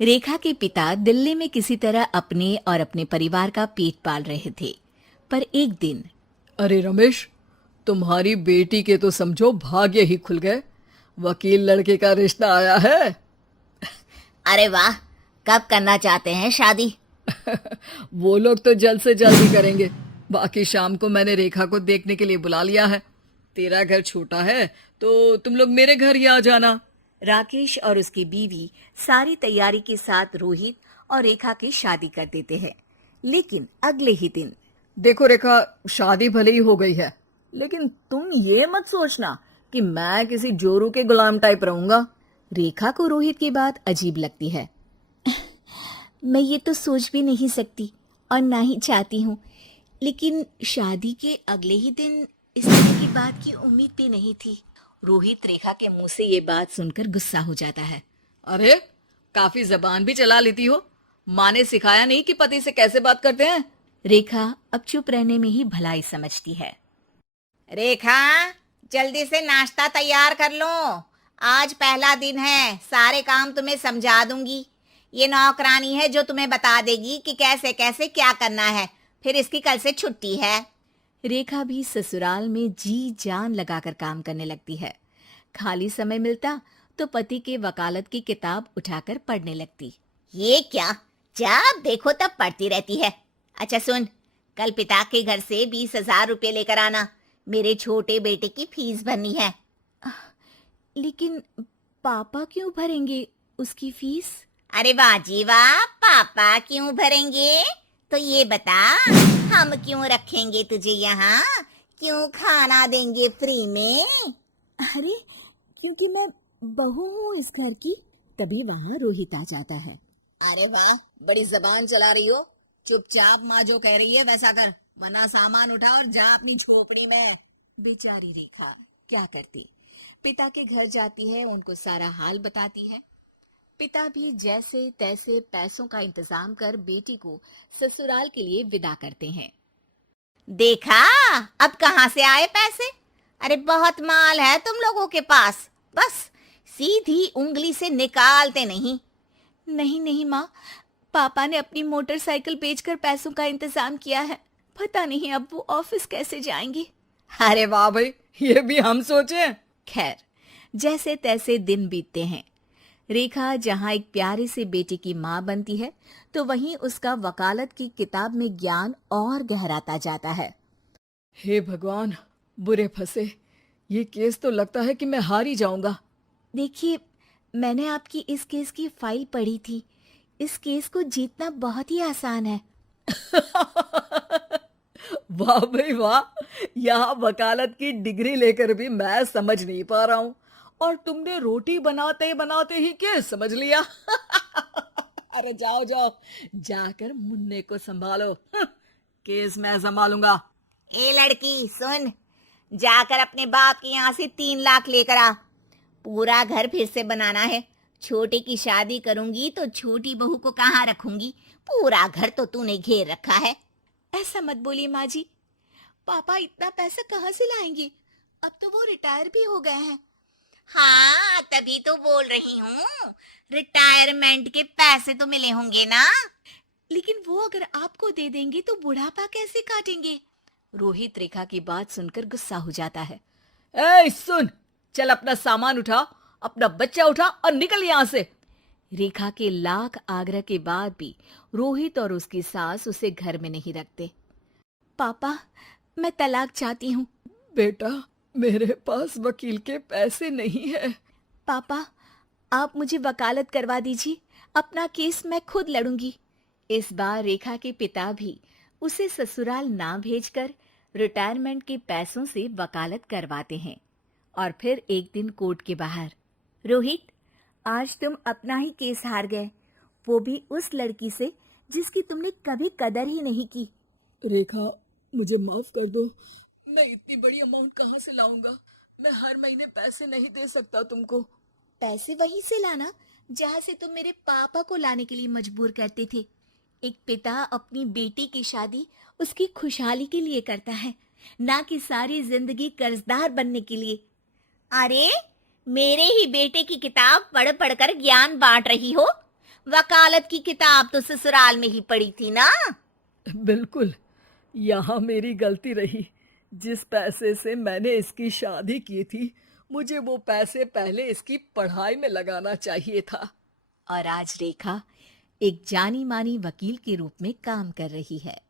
रेखा के पिता दिल्ली में किसी तरह अपने और अपने परिवार का पेट पाल रहे थे। पर एक दिन अरे रमेश, तुम्हारी बेटी के तो समझो भाग्य ही खुल गए। वकील लड़के का रिश्ता आया है। अरे वाह, कब करना चाहते हैं शादी? वो लोग तो जल्द से जल्द ही करेंगे। बाकी शाम को मैंने रेखा को देखने के लिए बुला लिया है। तेरा घर छोटा है तो तुम लोग मेरे घर ही आ जाना। राकेश और उसकी बीवी सारी तैयारी के साथ रोहित और रेखा की शादी कर देते हैं। लेकिन अगले ही दिन देखो रेखा, शादी भले ही हो गई है, लेकिन तुम ये मत सोचना कि मैं किसी जोरू के गुलाम टाइप रहूंगा। रेखा को रोहित की बात अजीब लगती है। मैं ये तो सोच भी नहीं सकती और ना ही चाहती हूँ, लेकिन शादी के अगले ही दिन इस तरह की बात की उम्मीद भी नहीं थी। रोहित रेखा के मुंह से ये बात सुनकर गुस्सा हो जाता है। अरे, काफी जबान भी चला लेती हो। माँ ने सिखाया नहीं कि पति से कैसे बात करते हैं? रेखा अब चुप रहने में ही भलाई समझती है। रेखा, जल्दी से नाश्ता तैयार कर लो। आज पहला दिन है, सारे काम तुम्हें समझा दूंगी। ये नौकरानी है जो तुम्हें बता देगी कि कैसे कैसे क्या करना है। फिर इसकी कल से छुट्टी है। रेखा भी ससुराल में जी जान लगाकर काम करने लगती है। खाली समय मिलता तो पति के वकालत की किताब उठाकर पढ़ने लगती। ये क्या, जब देखो तब पढ़ती रहती है। अच्छा सुन, कल पिता के घर से 20,000 रुपये लेकर आना। मेरे छोटे बेटे की फीस भरनी है। लेकिन पापा क्यों भरेंगे उसकी फीस? अरे वाह जी वाह, पापा क्यों भरेंगे? तो ये बता, हम क्यों रखेंगे तुझे यहाँ? क्यों खाना देंगे फ्री में? अरे, क्योंकि मैं बहू हूँ इस घर की। तभी वहाँ रोहित आ जाता है। अरे वाह, बड़ी जबान चला रही हो। चुपचाप माँ जो कह रही है वैसा कर, वरना सामान उठा और जा अपनी झोपड़ी में। बेचारी रेखा क्या करती, पिता के घर जाती है, उनको सारा हाल बताती है। पिता भी जैसे तैसे पैसों का इंतजाम कर बेटी को ससुराल के लिए विदा करते हैं। देखा, अब कहाँ से आए पैसे? अरे बहुत माल है तुम लोगों के पास, बस सीधी उंगली से निकालते नहीं। नहीं नहीं माँ, पापा ने अपनी मोटरसाइकिल बेचकर पैसों का इंतजाम किया है। पता नहीं अब वो ऑफिस कैसे जाएंगे। अरे वाह भाई, ये भी हम सोचे। खैर, जैसे तैसे दिन बीतते हैं। रेखा जहाँ एक प्यारे से बेटे की माँ बनती है, तो वहीं उसका वकालत की किताब में ज्ञान और गहराता जाता है। हे भगवान, बुरे फंसे। ये केस तो लगता है कि मैं हार ही जाऊंगा। देखिए, मैंने आपकी इस केस की फाइल पढ़ी थी। इस केस को जीतना बहुत ही आसान है। वाह भाई वाह, यहाँ वकालत की डिग्री लेकर भी मैं समझ नहीं पा रहा हूँ, और तुमने रोटी बनाते बनाते ही केस समझ लिया। अरे जाओ जाओ, जाकर मुन्ने को संभालो। केस मैं संभालूंगा। ए लड़की सुन, जाकर अपने बाप के यहाँ से 3 लाख लेकर आ। पूरा घर फिर से बनाना है। छोटे की शादी करूंगी तो छोटी बहू को कहाँ रखूंगी? पूरा घर तो तूने घेर रखा है। ऐसा मत बोलिए माँ जी। पापा इतना पैसा कहाँ से लाएंगे? अब तो वो रिटायर भी हो गए हैं। हाँ, तभी तो बोल रही हूँ, रिटायरमेंट के पैसे तो मिले होंगे ना? लेकिन वो अगर आपको दे देंगे तो बुढ़ापा कैसे काटेंगे? रोहित रेखा की बात सुनकर गुस्सा हो जाता है। ए सुन, चल अपना सामान उठा, अपना बच्चा उठा और निकल यहाँ से। रेखा के लाख आग्रह के बाद भी रोहित और उसकी सास उसे घर में नहीं रखते। पापा, मैं तलाक चाहती हूँ। बेटा, मेरे पास वकील के पैसे नहीं है। पापा, आप मुझे वकालत करवा दीजिए। अपना केस मैं खुद लड़ूंगी। इस बार रेखा के पिता भी उसे ससुराल ना भेजकर रिटायरमेंट के पैसों से वकालत करवाते हैं। और फिर एक दिन कोर्ट के बाहर, रोहित, आज तुम अपना ही केस हार गए, वो भी उस लड़की से जिसकी तुमने कभी कदर ही नहीं की। रेखा, मुझे माफ कर दो। मैं इतनी बड़ी अमाउंट कहाँ से लाऊंगा? मैं हर महीने पैसे नहीं दे सकता तुमको। पैसे वहीं से लाना जहाँ से तुम मेरे पापा को लाने के लिए मजबूर करते थे। एक पिता अपनी बेटी की शादी उसकी खुशहाली के लिए करता है, ना कि सारी जिंदगी कर्जदार बनने के लिए। अरे, मेरे ही बेटे की किताब पढ़ पढ़कर ज्ञान बांट रही हो? वकालत की किताब तो ससुराल में ही पड़ी थी ना। बिल्कुल, यहाँ मेरी गलती रही। जिस पैसे से मैंने इसकी शादी की थी, मुझे वो पैसे पहले इसकी पढ़ाई में लगाना चाहिए था। और आज रेखा एक जानी मानी वकील के रूप में काम कर रही है।